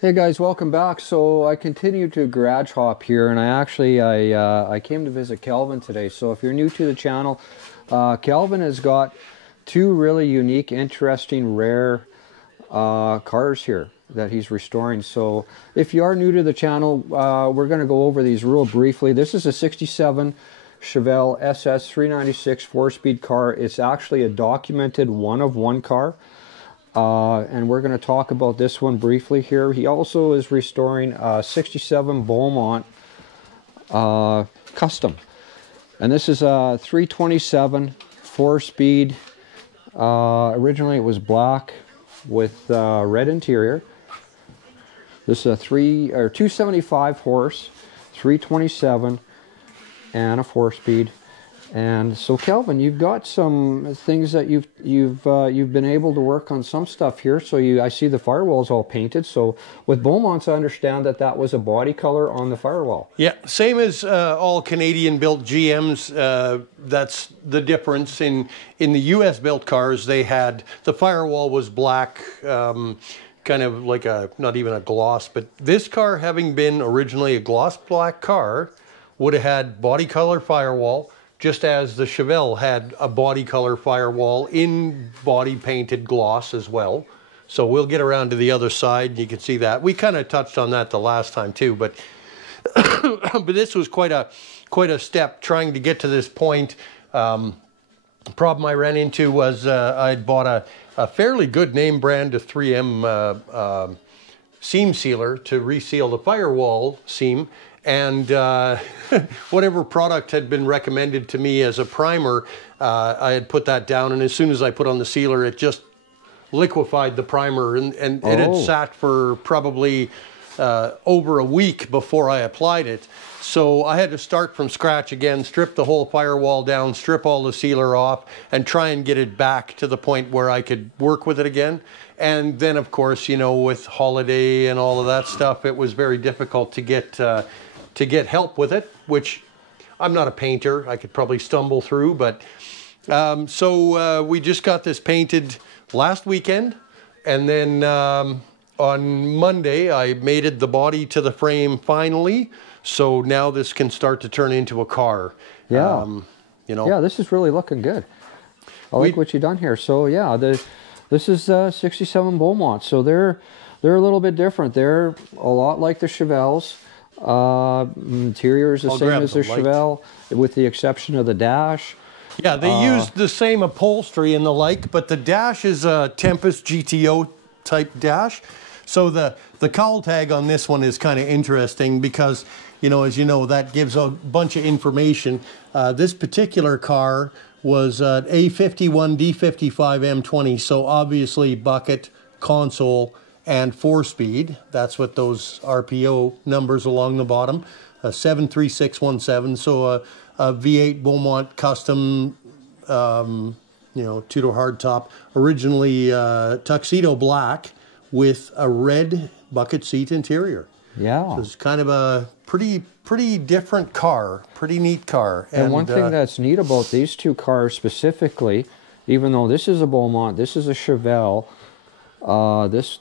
Hey guys, welcome back. So I continue to garage hop here, and I came to visit Calvin today. So if you're new to the channel, Calvin has got two really unique, interesting, rare cars here that he's restoring. So if you are new to the channel, we're going to go over these real briefly. This is a 67 Chevelle SS 396 4-speed car. It's actually a documented one-of-one car. And we're going to talk about this one briefly here. He also is restoring a 67 Beaumont Custom. And this is a 327 4-speed. Originally it was black with red interior. This is a 275 horse, 327, and a 4-speed. And so, Calvin, you've got some things that you've been able to work on some stuff here. So I see the firewall is all painted. So with Beaumonts, I understand that was a body color on the firewall. Yeah, same as all Canadian-built GMs. That's the difference. In the U.S.-built cars, they had the firewall was black, kind of like not even a gloss. But this car, having been originally a gloss black car, would have had body color firewall, just as the Chevelle had a body color firewall in body painted gloss as well. So we'll get around to the other side, and you can see that. We kind of touched on that the last time too, but but this was quite a step trying to get to this point. The problem I ran into was I'd bought a fairly good name brand of 3M seam sealer to reseal the firewall seam. And whatever product had been recommended to me as a primer, I had put that down, and as soon as I put on the sealer, it just liquefied the primer, and it had sat for probably over a week before I applied it. So I had to start from scratch again, strip the whole firewall down, strip all the sealer off, and try and get it back to the point where I could work with it again. And then, of course, you know, with holiday and all of that stuff, it was very difficult to get help with it, which I'm not a painter. I could probably stumble through, but so we just got this painted last weekend, and then on Monday I mated the body to the frame finally, so now this can start to turn into a car. Yeah. You know. Yeah, this is really looking good. I like what you've done here. So yeah, this is 67 Beaumont. So they're a little bit different. They're a lot like the Chevelles. Interior is the same as the Chevelle, with the exception of the dash. Yeah, they used the same upholstery and the like, but the dash is a Tempest GTO type dash. So the cowl tag on this one is kind of interesting because, you know, as you know, that gives a bunch of information. This particular car was an A51 D55 M20, so obviously bucket, console, and 4-speed. That's what those RPO numbers along the bottom. 73617. So a V8 Beaumont Custom, you know, two-door hardtop. Originally tuxedo black with a red bucket seat interior. Yeah. So it's kind of a pretty different car, pretty neat car. And one thing that's neat about these two cars specifically, even though this is a Beaumont, this is a Chevelle,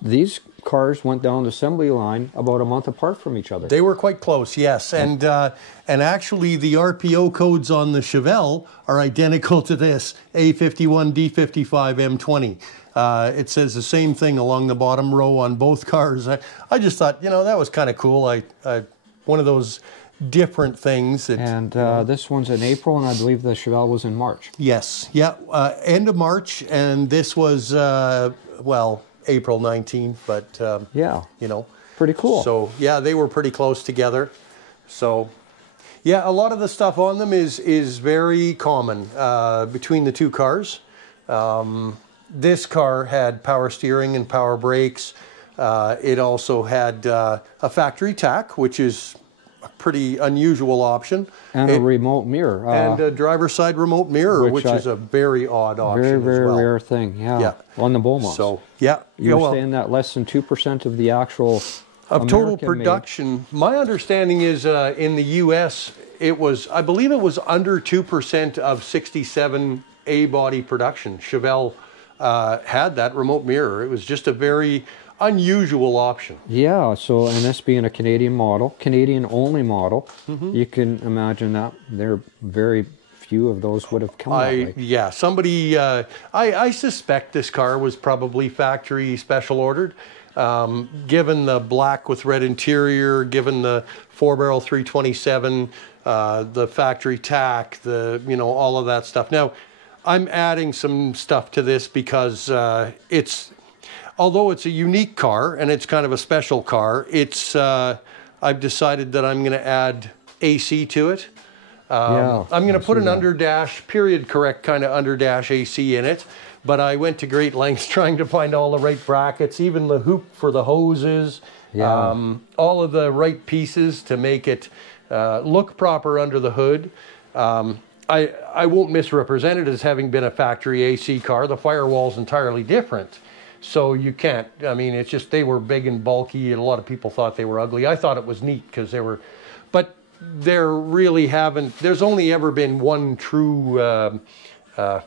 these cars went down the assembly line about a month apart from each other. They were quite close, yes. And actually the RPO codes on the Chevelle are identical to this, A51 D55 M20. It says the same thing along the bottom row on both cars. I just thought, you know, that was kind of cool. One of those different things. This one's in April, and I believe the Chevelle was in March. Yes, yeah, end of March, and this was, well, April 19th, but, yeah, you know. Pretty cool. So, yeah, they were pretty close together. So, yeah, a lot of the stuff on them is very common between the two cars. This car had power steering and power brakes. It also had a factory tack, which is a pretty unusual option. And a remote mirror. And a driver's side remote mirror, which is a very odd option as well. Very rare thing, yeah. On the Beaumont. So, yeah. You're saying that less than 2% of the actual of total production. My understanding is in the U.S., I believe it was under 2% of 67 A-body production. Chevelle had that remote mirror. It was just a very unusual option. Yeah, so, and this being a Canadian model, Canadian only model, you can imagine that there are very few of those would have come that way. Yeah, somebody, I suspect this car was probably factory special ordered. Given the black with red interior, given the 4-barrel 327, the factory tack, all of that stuff. Now, I'm adding some stuff to this because although it's a unique car and it's kind of a special car, I've decided that I'm going to add AC to it. I'm going to put an underdash, period correct kind of underdash AC in it. But I went to great lengths trying to find all the right brackets, even the hoop for the hoses, all of the right pieces to make it look proper under the hood. I won't misrepresent it as having been a factory AC car. The Firewall's entirely different. So you can't, I mean, it's just they were big and bulky and a lot of people thought they were ugly. I thought it was neat because they were, but there's only ever been one true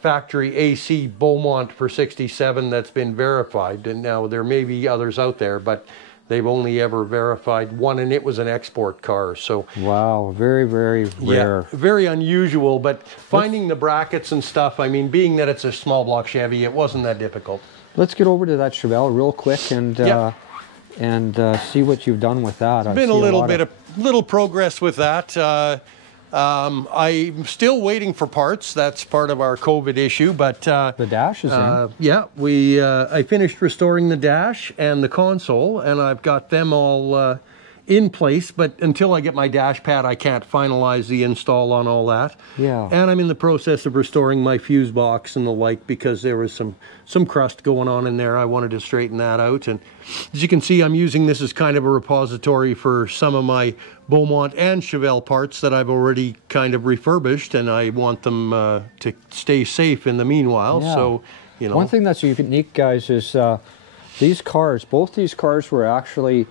factory AC Beaumont for 67 that's been verified. And now there may be others out there, but they've only ever verified one, and it was an export car. So wow, very, very rare. Yeah, very unusual, but finding the brackets and stuff, I mean, being that it's a small block Chevy, it wasn't that difficult. Let's get over to that Chevelle real quick and see what you've done with that. It's been a little bit of progress with that. I'm still waiting for parts. That's part of our COVID issue, but the dash is in. Yeah, I finished restoring the dash and the console, and I've got them all in place, but until I get my dash pad, I can't finalize the install on all that. Yeah. And I'm in the process of restoring my fuse box and the like because there was some crust going on in there. I wanted to straighten that out. And as you can see, I'm using this as kind of a repository for some of my Beaumont and Chevelle parts that I've already kind of refurbished, and I want them to stay safe in the meanwhile. Yeah. So, you know. One thing that's unique, guys, is both these cars were actually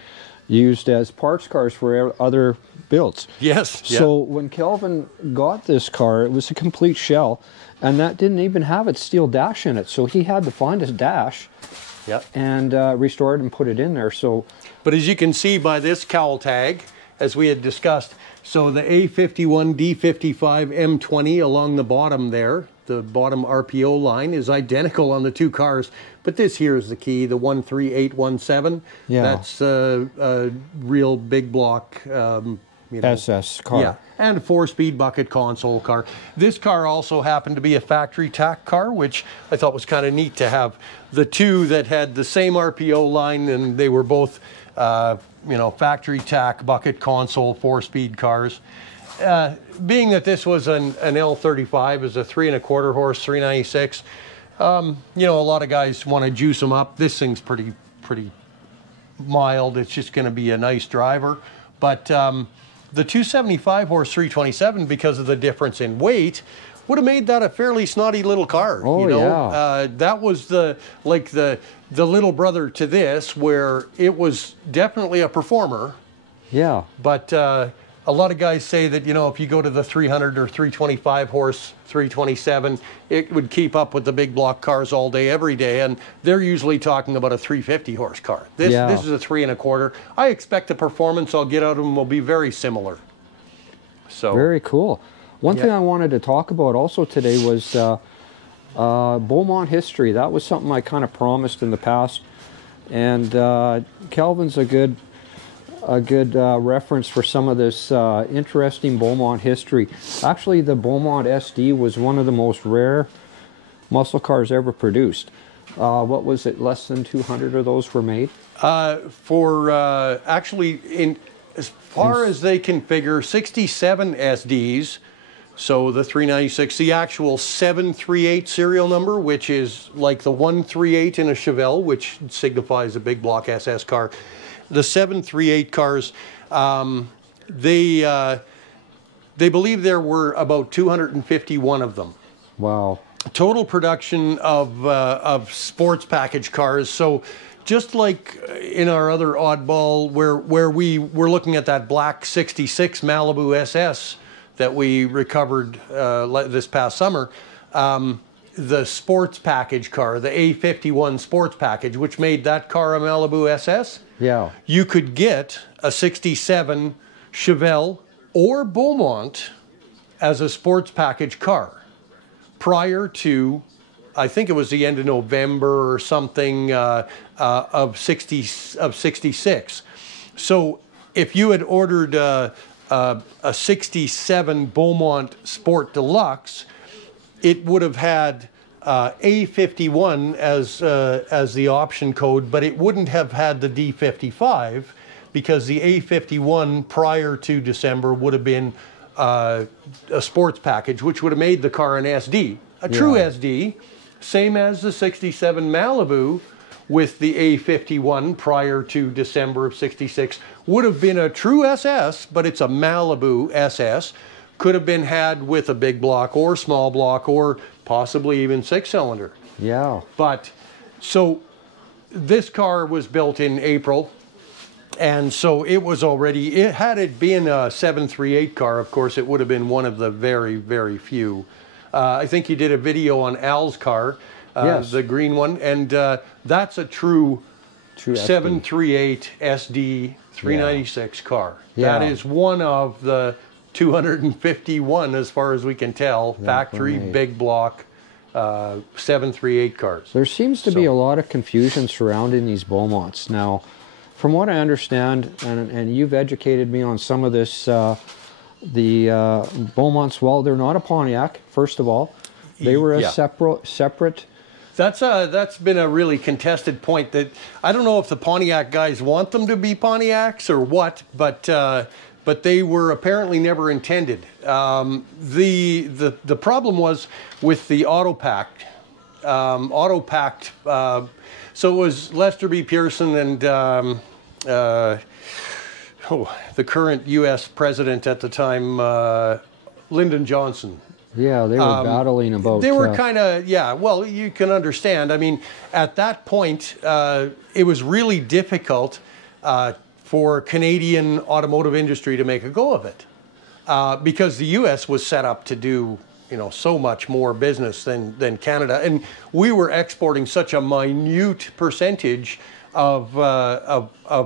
used as parts cars for other builds. Yes. So when Kelvin got this car, it was a complete shell, and that didn't even have its steel dash in it. So he had to find his dash and restore it and put it in there. So, but as you can see by this cowl tag, as we had discussed, so the A51 D55 M20 along the bottom there, the bottom RPO line is identical on the two cars, but this here is the key, the 13817. Yeah. That's a real big block SS car. Yeah, and a 4-speed bucket console car. This car also happened to be a factory tack car, which I thought was kind of neat to have the two that had the same RPO line, and they were both factory tack bucket console 4-speed cars. Being that this was an L35, is a 3.25 horse 396. A lot of guys want to juice them up. This thing's pretty mild. It's just going to be a nice driver. But the 275 horse 327, because of the difference in weight, would have made that a fairly snotty little car. Oh, yeah. That was the little brother to this, where it was definitely a performer. Yeah. But a lot of guys say that, if you go to the 300 or 325 horse 327, it would keep up with the big block cars all day, every day. And they're usually talking about a 350 horse car. This is a 3.25. I expect the performance I'll get out of them will be very similar. So very cool. One thing I wanted to talk about also today was Beaumont history. That was something I kind of promised in the past. And Kelvin's a good reference for some of this interesting Beaumont history. Actually, the Beaumont SD was one of the most rare muscle cars ever produced. What was it, less than 200 of those were made? Actually, as far as they can figure, 67 SDs, so the 396, the actual 738 serial number, which is like the 138 in a Chevelle, which signifies a big block SS car. The 738 cars, they believe there were about 251 of them. Wow. Total production of sports package cars. So just like in our other oddball, where we were looking at that black 66 Malibu SS that we recovered this past summer, the sports package car, the A51 sports package, which made that car a Malibu SS, Yeah. you could get a 67 Chevelle or Beaumont as a sports package car prior to, I think it was the end of November or something of 66. So if you had ordered a 67 Beaumont Sport Deluxe, it would have had A51 as the option code, but it wouldn't have had the D55 because the A51 prior to December would have been a sports package, which would have made the car an SD, a true SD, same as the 67 Malibu with the A51 prior to December of 66 would have been a true SS, but it's a Malibu SS. Could have been had with a big block or small block or possibly even 6-cylinder. Yeah. But so this car was built in April, and so it was already, had it been a 738 car, of course, it would have been one of the very, very few. I think you did a video on Al's car, yes, the green one, and that's a true 738 SD 396 car. Yeah. That is one of the 251, as far as we can tell, factory big block 738 cars. There seems to be a lot of confusion surrounding these Beaumonts. Now, from what I understand, and you've educated me on some of this, the Beaumonts, well, they're not a Pontiac, first of all. They were a separate. That's been a really contested point. That I don't know if the Pontiac guys want them to be Pontiacs or what, but they were apparently never intended. The problem was with the auto-packed. So it was Lester B. Pearson and the current U.S. president at the time, Lyndon Johnson. Yeah, they were battling about... They were kind of, well, you can understand. I mean, at that point, it was really difficult for Canadian automotive industry to make a go of it because the U.S. was set up to do, so much more business than Canada, and we were exporting such a minute percentage of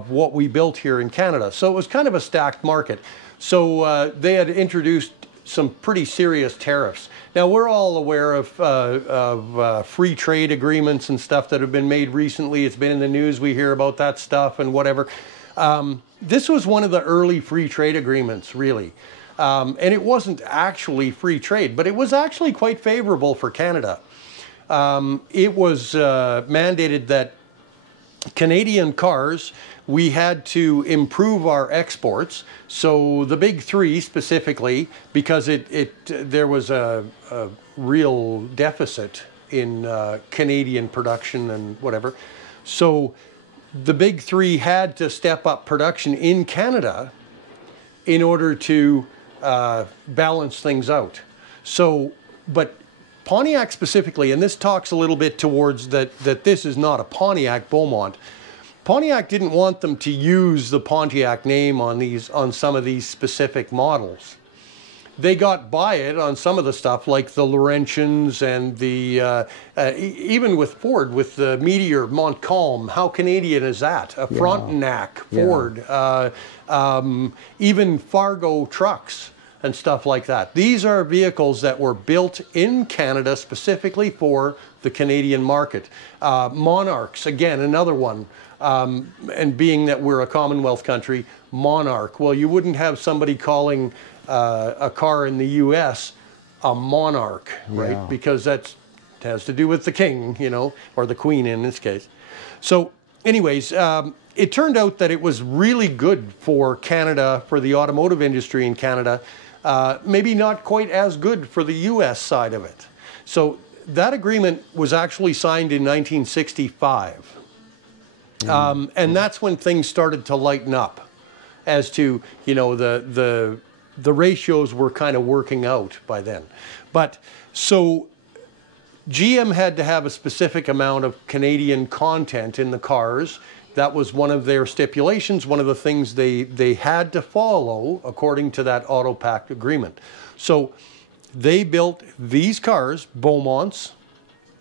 what we built here in Canada. So it was kind of a stacked market. So they had introduced some pretty serious tariffs. Now we're all aware of free trade agreements and stuff that have been made recently. It's been in the news. We hear about that stuff and whatever. This was one of the early free trade agreements, really. And it wasn't actually free trade, but it was actually quite favorable for Canada. It was mandated that Canadian cars, we had to improve our exports. So the big three specifically, because there was a real deficit in Canadian production and whatever. So the big three had to step up production in Canada in order to balance things out. So, but Pontiac specifically, and this talks a little bit towards that this is not a Pontiac Beaumont. Pontiac didn't want them to use the Pontiac name on some of these specific models. They got by it on some of the stuff like the Laurentians and the even with Ford with the Meteor Montcalm. How Canadian is that? A Frontenac Ford, even Fargo trucks and stuff like that. These are vehicles that were built in Canada specifically for the Canadian market. Monarchs, again, another one. And being that we're a Commonwealth country, Monarch. Well, you wouldn't have somebody calling a car in the U.S. a Monarch, right? Because that has to do with the king, or the queen in this case. So anyways, it turned out that it was really good for Canada, for the automotive industry in Canada, maybe not quite as good for the U.S. side of it. So that agreement was actually signed in 1965. And that's when things started to lighten up as to, the ratios were kind of working out by then. But so GM had to have a specific amount of Canadian content in the cars. That was one of their stipulations, one of the things they had to follow according to that auto-packed agreement. So they built these cars, Beaumonts,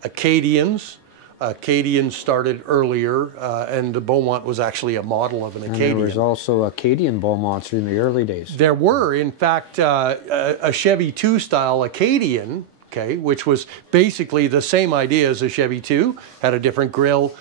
Acadians. Acadian started earlier, and the Beaumont was actually a model of an Acadian. And there was also Acadian Beaumonts in the early days. There were, in fact, a Chevy 2 style Acadian, okay, which was basically the same idea as a Chevy 2, had a different grill,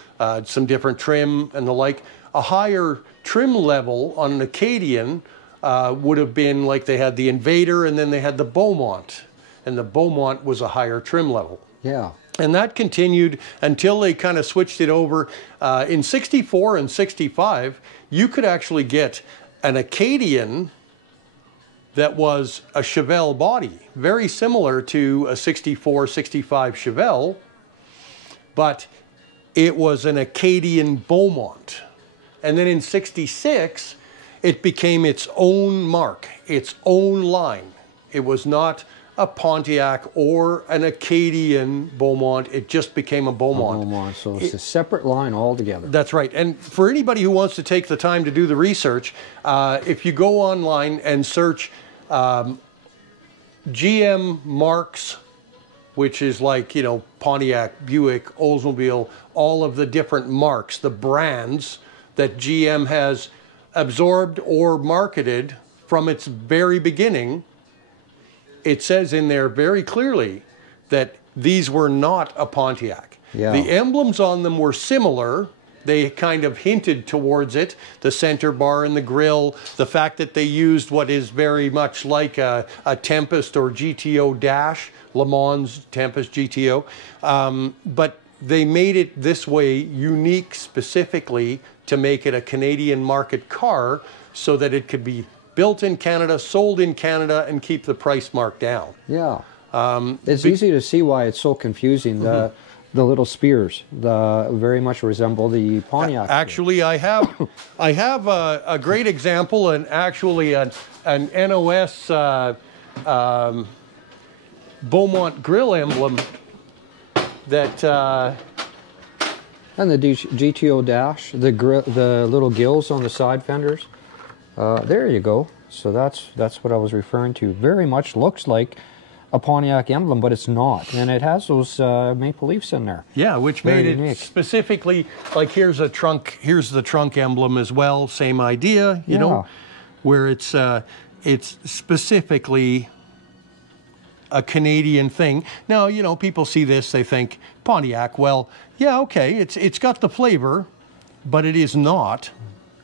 some different trim and the like. A higher trim level on an Acadian would have been like they had the Invader and then they had the Beaumont, and the Beaumont was a higher trim level. Yeah. And that continued until they kind of switched it over. In 64 and 65, you could actually get an Acadian that was a Chevelle body, very similar to a 64, 65 Chevelle, but it was an Acadian Beaumont. And then in 66, it became its own mark, its own line. It was not a Pontiac or an Acadian Beaumont. It just became a Beaumont. Beaumont, so it's a separate line altogether. That's right. And for anybody who wants to take the time to do the research, if you go online and search GM marks, which is like, you know, Pontiac, Buick, Oldsmobile, all of the different marks, the brands that GM has absorbed or marketed from its very beginning, it says in there very clearly that these were not a Pontiac. Yeah. The emblems on them were similar. They kind of hinted towards it. The center bar and the grill, the fact that they used what is very much like a Tempest or GTO dash, Le Mans Tempest GTO. But they made it this way unique specifically to make it a Canadian market car so that it could be built in Canada, sold in Canada, and keep the price mark down. Yeah. It's easy to see why it's so confusing. The little spears very much resemble the Pontiac. Actually, I have a great example, and actually an NOS Beaumont Grill emblem that. And the GTO dash, the little gills on the side fenders. There you go. So that's what I was referring to. Very much looks like a Pontiac emblem, but it's not. And it has those maple leafs in there. Yeah, which Very made unique. it specifically, like here's the trunk emblem as well, same idea, you know, where it's specifically a Canadian thing. Now, you know, people see this, they think Pontiac, well, yeah, okay, it's got the flavor, but it is not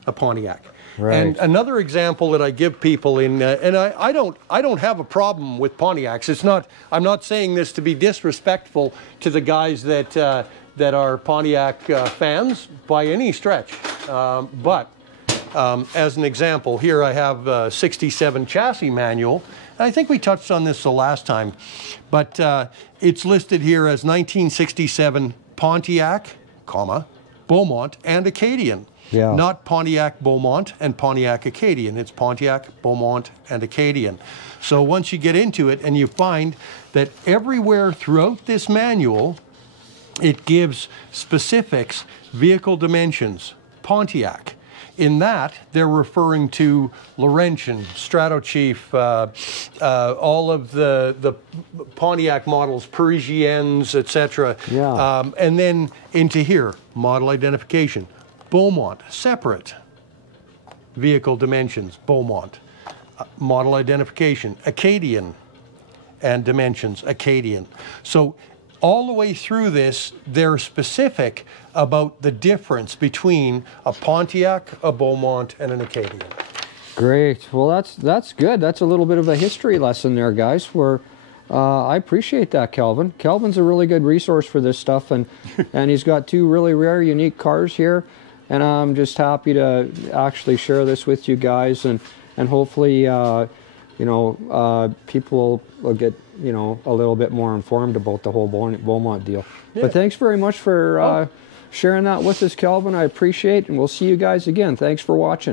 a Pontiac. Right. And another example that I give people in, and I don't have a problem with Pontiacs. It's not. I'm not saying this to be disrespectful to the guys that are Pontiac fans by any stretch. But as an example, here I have a 67 chassis manual. And I think we touched on this the last time, but it's listed here as 1967 Pontiac, Beaumont and Acadian. Yeah. Not Pontiac Beaumont and Pontiac Acadian. It's Pontiac, Beaumont, and Acadian. So once you get into it and you find that everywhere throughout this manual, it gives specifics, vehicle dimensions, Pontiac. In that, they're referring to Laurentian, Stratochief, all of the Pontiac models, Parisiennes, etc. Yeah. And then into here, model identification. Beaumont, separate. Vehicle dimensions, Beaumont. Model identification, Acadian. And dimensions, Acadian. So all the way through this, they're specific about the difference between a Pontiac, a Beaumont, and an Acadian. Great. Well, that's good. That's a little bit of a history lesson there, guys. I appreciate that, Kelvin. Kelvin's a really good resource for this stuff, and he's got two really rare, unique cars here. And I'm just happy to actually share this with you guys, and hopefully, people will get, a little bit more informed about the whole Beaumont deal. Yeah. But thanks very much for sharing that with us, Kelvin. I appreciate it, and we'll see you guys again. Thanks for watching.